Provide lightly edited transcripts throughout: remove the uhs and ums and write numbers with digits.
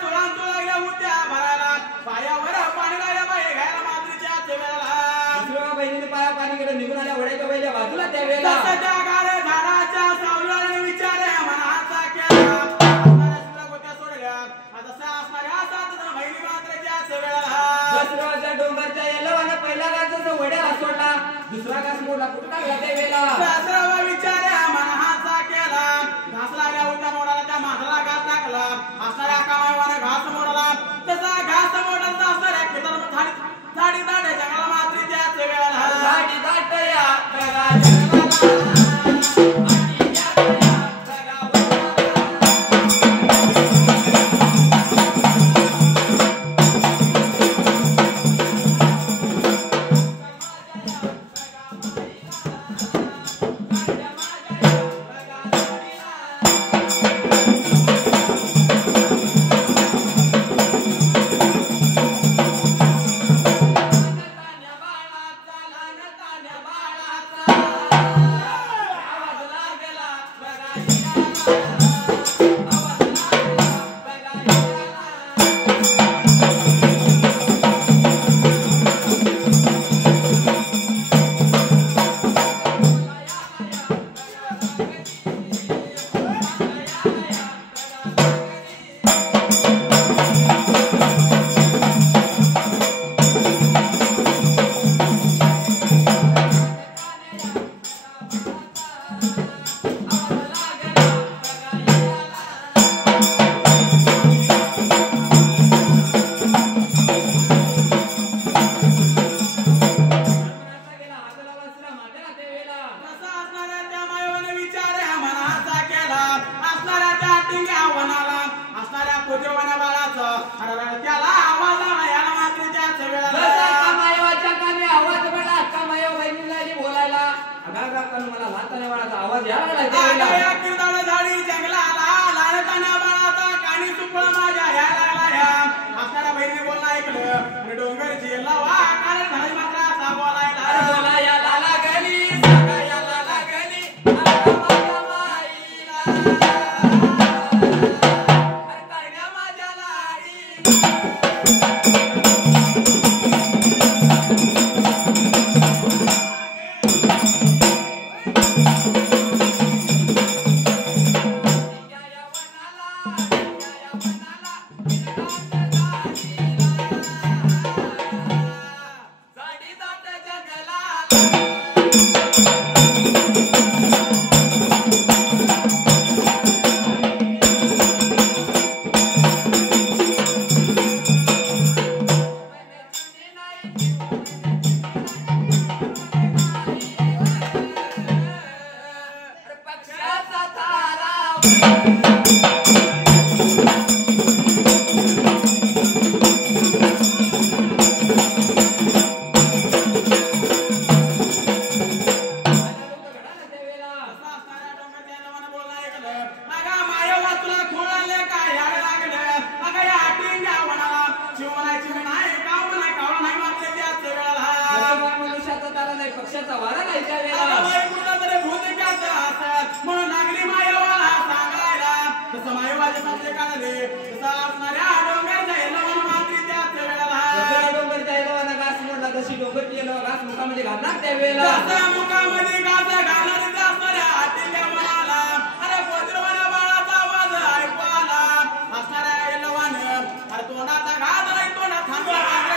चोळां चोळागल्या होत्या भरायला पायावर पाणी लागल्या बाई घ्यायला मात्रीच्या वेळेला दुसऱ्या बहिणीने पाया पाणी गेलं निघून आल्या वड्याच्या बैल्या बाजूला त्या वेळेला त्या गाड्या झाडाच्या सावलीने विचारे मनाचा केला असणाऱ्या गोत्या सोडल्या आता असणाऱ्या 7 जण बहिणी मात्रीच्या वेळेला दसऱ्याच्या डोंगरच्या येलवानं पहिला घास वड्याला सोडला दुसरा घास मोडला कुठं टाकला त्या वेळेला दसरा विचारे मनाचा केला घास लागल्या होत्या मोडाला त्या माथाला घास टाकला असणाऱ्या कामावाने घास मोडला तसा घास मोडायचा असणाऱ्या खेताला झाडी दाट जंगला मात्रीच्या वेळेला झाडी दाट या जंगला पक्षाचा वारा नाही त्या वेळेला म्हणून लागली मायवाला सांगायला तसं मायवाच्या समजे काढले तसा असणाऱ्या डोंगरच्या येलवान मात्रीच्या वेळेला डोंगरच्या येलवाना घास मोडला तशी डोंगरची येलवा घास मुखामध्ये घालणार त्या वेळेला मुखामध्ये घास घालणारी असणाऱ्या हातीच्या मनाला अरे पोत्रवाना बाळाचा आवाज ऐकू आला असणाऱ्या येलवान अरे तोंडाचा घात नाही तोंडात थांबला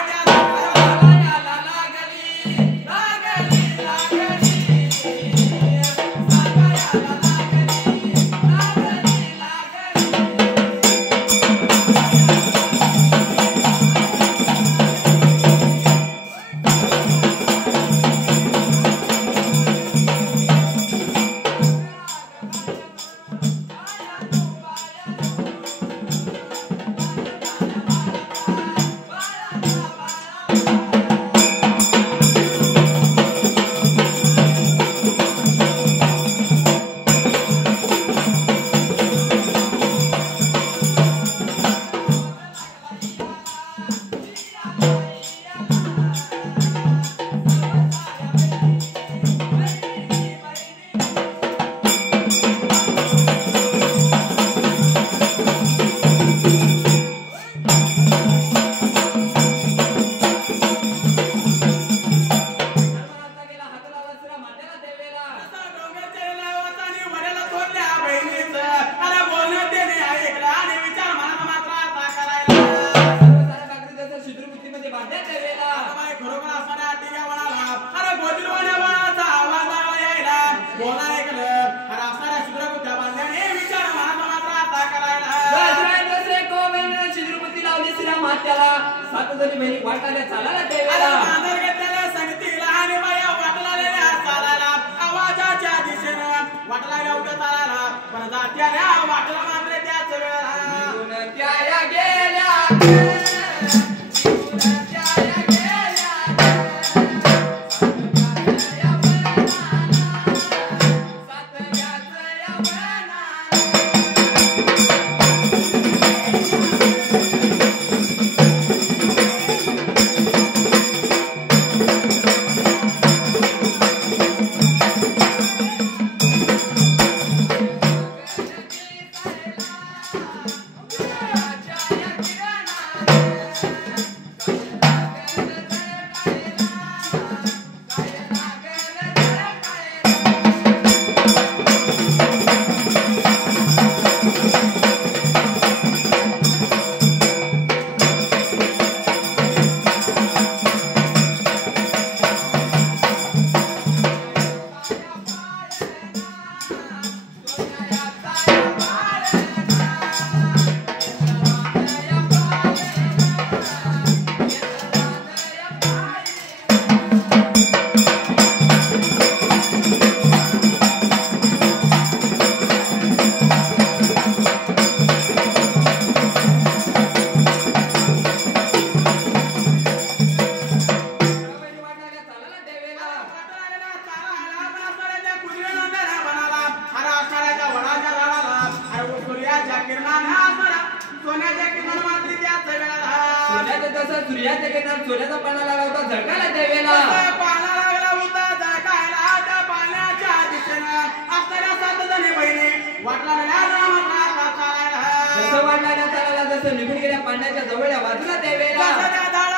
त्याला 7 जणी बहिणी वाटायला चालायला अरे त्यावेळेला मांजर घेतलेल्या संगतीला आणि बाया वाटलेल्या चालायला आवाजाच्या दिशेनं वाटला गावच्या चालायला पण जात्याला वाटला मात्र त्याच वेळेला निघून त्या गेल्या सूर्याच्या किनार सूर्याचा पाना लागला होता झळकायला त्यावेळेला पाना लागला होता झळकायला त्या पाण्याच्या दिशेनं असणाऱ्या 7 जणी बहिणी वाटला जसं वाटला चालायला जसं निघून गेल्या पाण्याच्या जवळ बाजूला त्यावेळेला